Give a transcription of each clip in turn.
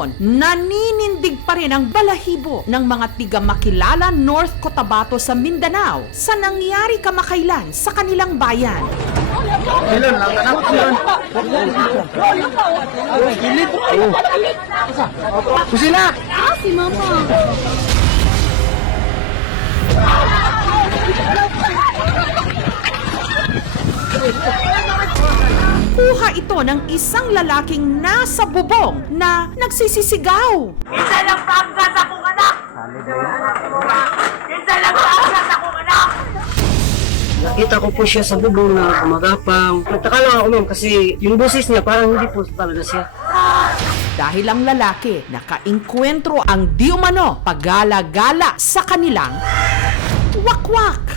ngayon, naninindig pa rin ang balahibo ng mga tiga-Makilala, North Cotabato sa Mindanao sa nangyari kamakailan sa kanilang bayan. Ilan lang anak ko yan. Kusina! Si Mama. Kuha ito ng isang lalaking nasa bubong na nagsisisigaw. Isa lang panggas akong anak! Isa lang panggas akong anak! Nakita ko po siya sa bubong na gumagapang. Nagtaka lang ako ma'am kasi yung boses niya parang hindi po talaga siya. Dahil ang lalaki nakainkwentro ang di umano pagala-gala sa kanilang wakwak.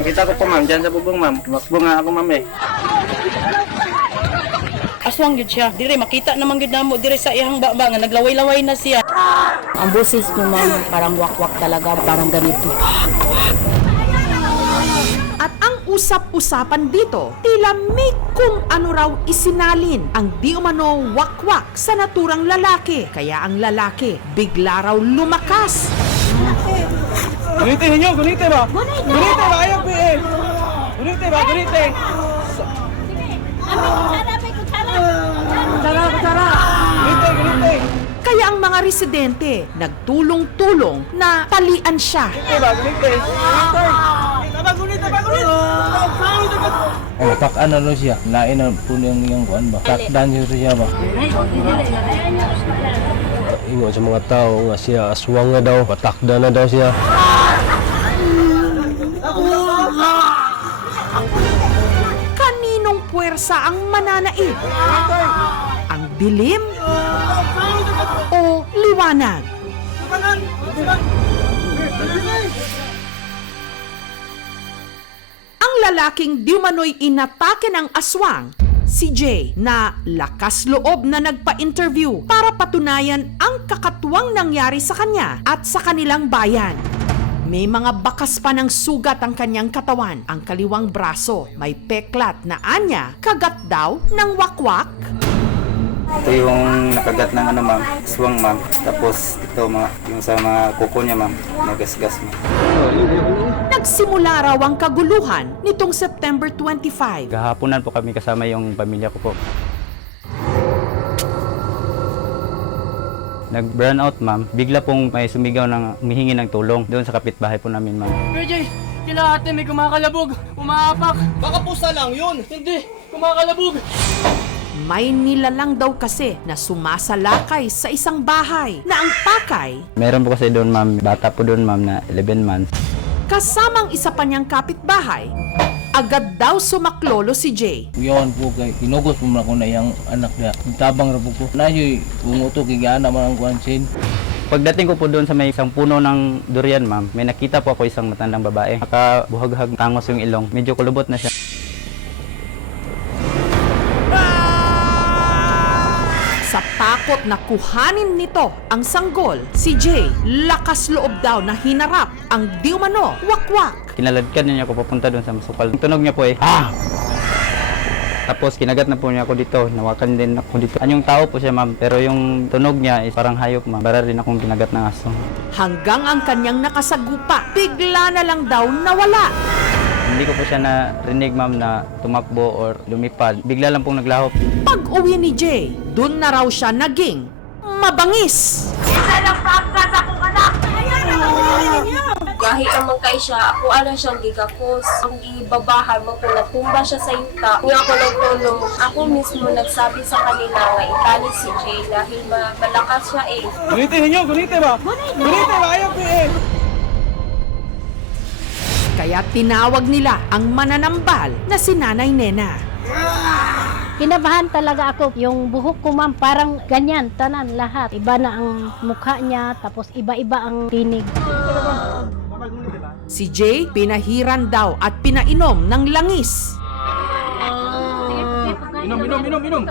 Kita ko po ma'am, dyan sa bubong ma'am. Tumakbo nga ako ma'am eh. Aswang yun siya. Dire, makita naman yun na mo. Dire sa ihang baba nga, naglaway-laway na siya. Ang boses niyo, Ma'am, parang wakwak talaga, parang ganito. At ang usap-usapan dito, tila may kung ano raw isinalin ang di umano wakwak sa naturang lalaki. Kaya ang lalaki bigla raw lumakas. Gunite ninyo, gunite ba? Gunite ba? Ayaw po eh. Gunite ba? Gunite. Gunite. Kaya ang mga residente nagtulong-tulong na talian siya. Gunite ba? Gunite. Gunite ba? Oh, tak ano lo siya. Lain na po yung kuan ba. Takdan siya ba. Ingon sa mga tao nga siya aswang na daw, patakda na daw siya. Kaninong puwersa ang mananaig? Ang dilim o liwanag? Ang lalaking di umano'y inatake ng aswang, si Jay, na lakas loob na nagpa-interview para patunayan ang kakatuwang nangyari sa kanya at sa kanilang bayan. May mga bakas pa ng sugat ang kanyang katawan. Ang kaliwang braso may peklat na anya, kagat daw ng wakwak. Ito yung nakagat ng ano ma'am, swang ma'am. Tapos ito yung sa mga kuko niya ma'am, nagasgas ma'am. Nagsimula raw ang kaguluhan nitong September 25. Kahaponan po kami kasama yung pamilya ko po. Nag-burn out ma'am. Bigla pong may sumigaw ng humihingi ng tulong doon sa kapitbahay po namin ma'am. PJ, kila ate may kumakalabog, umaapak. Baka pusa lang yun. Hindi, kumakalabog. May nilalang daw kasi na sumasalakay sa isang bahay na ang pakay Meron po kasi doon ma'am, bata po doon ma'am na 11 months. kasamang isa pa niyang kapitbahay. Agad daw sumaklolo si Jay. Kuyawan po kay kinugos po na ko na yung anak niya. Tabang ra po ko. Na yoy umuto kay gana man ang kuansin. Pagdating ko po doon sa may isang puno ng durian ma'am, may nakita po ako isang matandang babae. Nakabuhag-hag tangos yung ilong. Medyo kulubot na siya. Sa takot na kuhanin nito ang sanggol, si Jay lakas loob daw na hinarap ang di umano wakwak. Kinaladkad niya ako papunta doon sa masukal. Ang tunog niya po eh, ah! Tapos kinagat na po niya ako dito, nawakan din ako dito. Anyong tao po siya ma'am, pero yung tunog niya is parang hayop ma'am. Para rin akong kinagat ng aso. Hanggang ang kanyang nakasagupa, bigla na lang daw nawala. Hindi ko po siya narinig ma'am na tumakbo or lumipad. Bigla lang pong naglahok. Pag-uwi ni Jay, dun na raw siya naging mabangis. Isa lang panggas akong anak! Gahi naman kay siya, ako ano siyang gigakos. Ang ibabahan mo kung natumba siya sa yuta. Nga ako nagtulong, ako mismo nagsabi sa kanila nga itali si Jay dahil malakas siya eh. Gunite ninyo, gunite ba? Gunite ba? Ayaw po eh. Kaya tinawag nila ang mananambal na si Nanay Nena. Kinabahan talaga ako. Yung buhok ko ma'am, parang ganyan, tanan, lahat. Iba na ang mukha niya, tapos iba-iba ang tinig. Si Jay pinahiran daw at pinainom ng langis. Inom.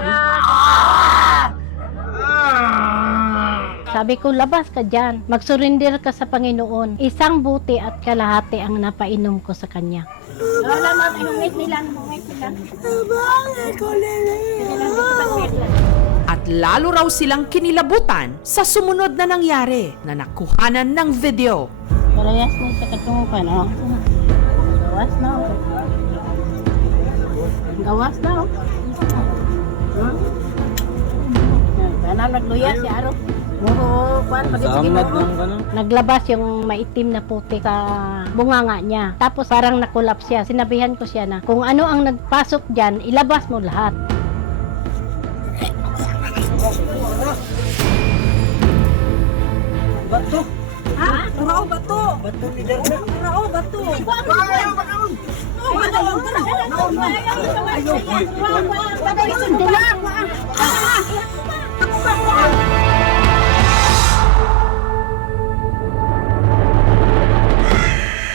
Sabi ko, labas ka dyan. Mag-surrender ka sa Panginoon. Isang buti at kalahati ang napainom ko sa kanya. Wala ma'am, humit nila. At lalo raw silang kinilabutan sa sumunod na nangyari na nakuhanan ng video. Parehas na sa katungukan, oh. Gawas na, oh. Gawas na, oh. Ganang nagluya si Aro. Oo, kuan naglabas yung maitim na puti sa bunganga niya. Tapos parang nakulap siya. Sinabihan ko siya na kung ano ang nagpasok dyan, ilabas mo lahat. Bato! Ha? Turao bato. Bato ni Darna! Turao bato.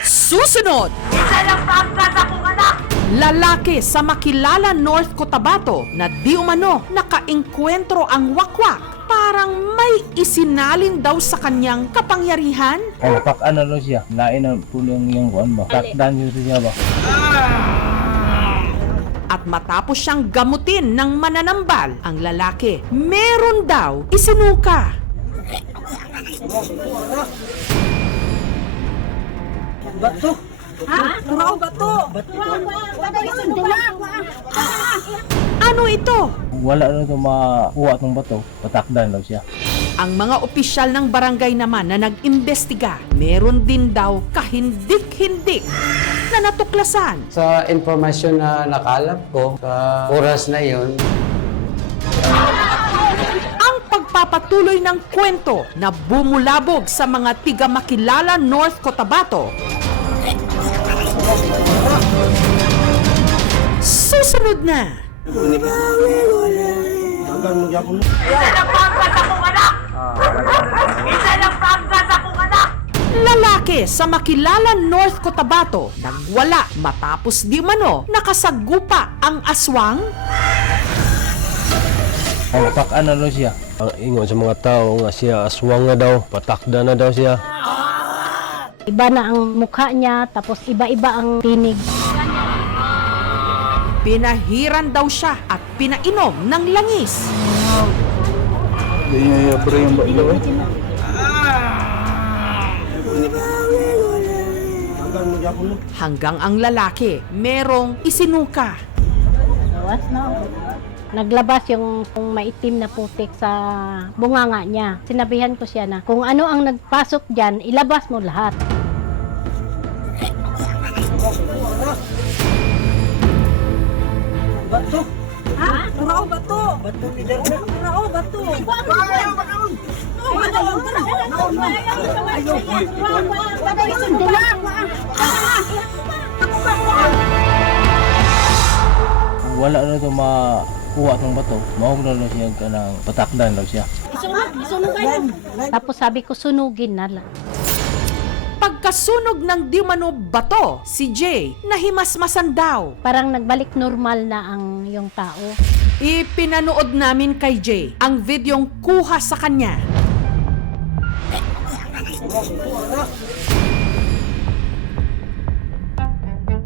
Susunod! Isa lang pagka sa kong anak. Lalaki sa makilala North Cotabato na di umano nakaengkwentro ang wakwak. Parang may isinalin daw sa kanyang kapangyarihan. Ay, napak-ano na siya. Lain na po yung kuan ba? Takdan yun siya ba? At matapos siyang gamutin ng mananambal, ang lalaki, meron daw isinuka. Bato! Ha? Turao bato. Ano ito? Wala na ito makuha itong bato. Patakdan daw siya. Ang mga opisyal ng barangay naman na nag-imbestiga, meron din daw kahindik-hindik na natuklasan. Sa informasyon na nakalap ko, sa oras na yun, Ang pagpapatuloy ng kwento na bumulabog sa mga tiga-makilala North Cotabato. Susunod na! Isa lang pagka sa kong anak. Isa lang pagka sa kong anak. Lalaki sa makilala North Cotabato nagwala matapos di mano nakasagupa ang aswang. Ay, napak-ano na siya. Ang ingon sa mga tao nga siya aswang na daw, patakda na daw siya. Iba na ang mukha niya, tapos iba-iba ang tinig. Pinahiran daw siya at pinainom ng langis. Hanggang ang lalaki merong isinuka. Gawas na, oh. Naglabas yung maitim na putik sa bunganga niya. Sinabihan ko siya na kung ano ang nagpasok dyan, ilabas mo lahat. Bato! Ha? Turao bato. Bato ni Darna! Turao bato. Wala na ito makuha itong bato. Mahog na siya kanang patakdan daw siya. Tapos sabi ko, sunugin na lang. Pagkasunog ng di mano bato, si Jay nahimasmasan daw. Parang nagbalik normal na ang yung tao. Ipinanood namin kay Jay ang videong kuha sa kanya.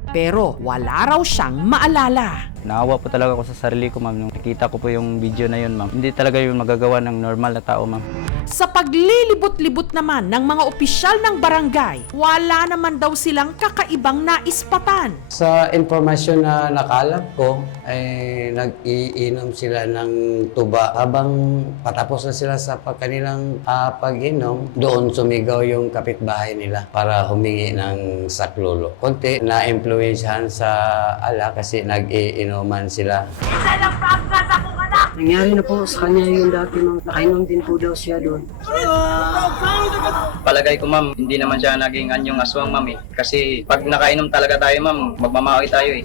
Pero wala raw siyang maalala. Naawa po talaga ako sa sarili ko, ma'am. Nung nakita ko po yung video na yun, ma'am. Hindi talaga yun magagawa ng normal na tao, ma'am. Sa paglilibot-libot naman ng mga opisyal ng barangay, wala naman daw silang kakaibang naispatan. sa informasyon na nakalap ko, ay nag-iinom sila ng tuba. Habang patapos na sila sa kanilang pag-inom, doon sumigaw yung kapitbahay nila para humingi ng saklolo. Konti na-influensyahan sa ala kasi nag-iinuman sila. Isa lang pagka sa kong anak. Nangyari na po sa kanya yung dati nung nakainom din po daw siya doon. Palagay ko, ma'am, hindi naman siya naging anyong aswang, ma'am, eh. Kasi pag nakainom talaga tayo, ma'am, magmamaoy tayo, eh.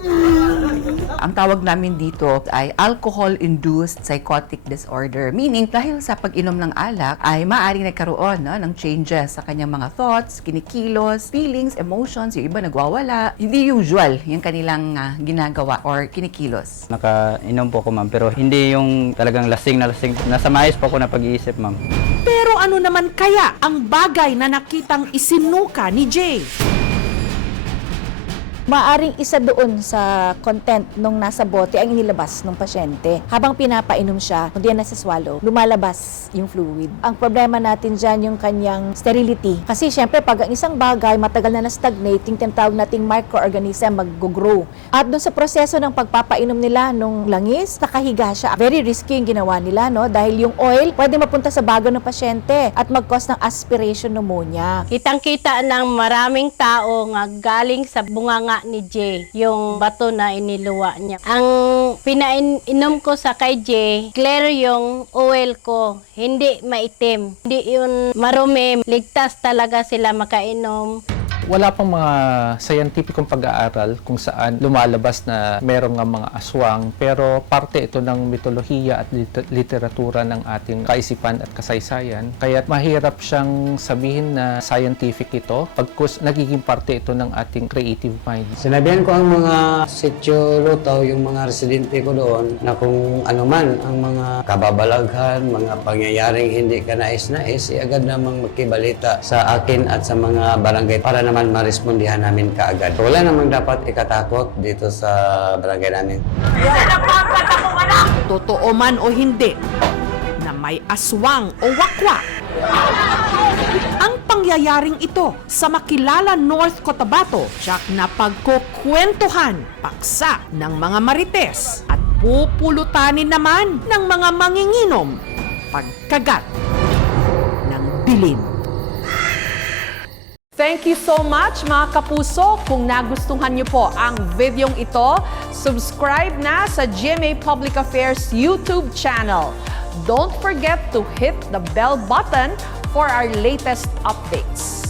Ang tawag namin dito ay alcohol-induced psychotic disorder. Meaning, dahil sa pag-inom ng alak, ay maaaring nagkaroon ng changes sa kanyang mga thoughts, kinikilos, feelings, emotions, yung iba nagwawala. Hindi usual yung kanilang ginagawa or kinikilos. Nakainom po ako, ma'am, pero hindi yung talagang lasing na lasing. Nasa maayos po ako na pag-iisip, ma'am. Pero ano naman kaya ang bagay na nakitang isinuka ni Jay? Maaring isa doon sa content nung nasa bote ang inilabas ng pasyente. Habang pinapainom siya, hindi yan nasa-swallow, lumalabas yung fluid. Ang problema natin dyan yung kanyang sterility. Kasi syempre, pag ang isang bagay matagal na na-stagnate, yung tinatawag nating microorganism mag-grow. At doon sa proseso ng pagpapainom nila nung langis, nakahiga siya. Very risky yung ginawa nila, no? Dahil yung oil pwede mapunta sa baga ng pasyente at mag-cause ng aspiration pneumonia. Kitang-kita ng maraming tao nga galing sa bunganga ni Jay, yung bato na iniluwa niya. Ang pinainom ko sa kay Jay, clear yung oil ko, hindi maitim, hindi yun marumi, ligtas talaga sila makainom. Wala pang mga scientificong pag-aaral kung saan lumalabas na merong nga mga aswang, pero parte ito ng mitolohiya at literatura ng ating kaisipan at kasaysayan. Kaya mahirap siyang sabihin na scientific ito pagkus nagiging parte ito ng ating creative mind. Sinabihan ko ang mga sitio Lutaw, yung mga residente ko doon, na kung ano man ang mga kababalaghan, mga pangyayaring hindi ka nais-nais, agad namang magkibalita sa akin at sa mga barangay para naman marespondihan namin kaagad. Wala namang dapat ikatakot dito sa barangay namin. Totoo man o hindi, na may aswang o wakwa. Ang pangyayaring ito sa makilala North Cotabato, tiyak na pagkukwentuhan, paksa ng mga marites at pupulutanin naman ng mga manginginom, pagkagat ng dilim. Thank you so much mga kapuso. Kung nagustuhan niyo po ang videong ito, subscribe na sa GMA Public Affairs YouTube channel. Don't forget to hit the bell button for our latest updates.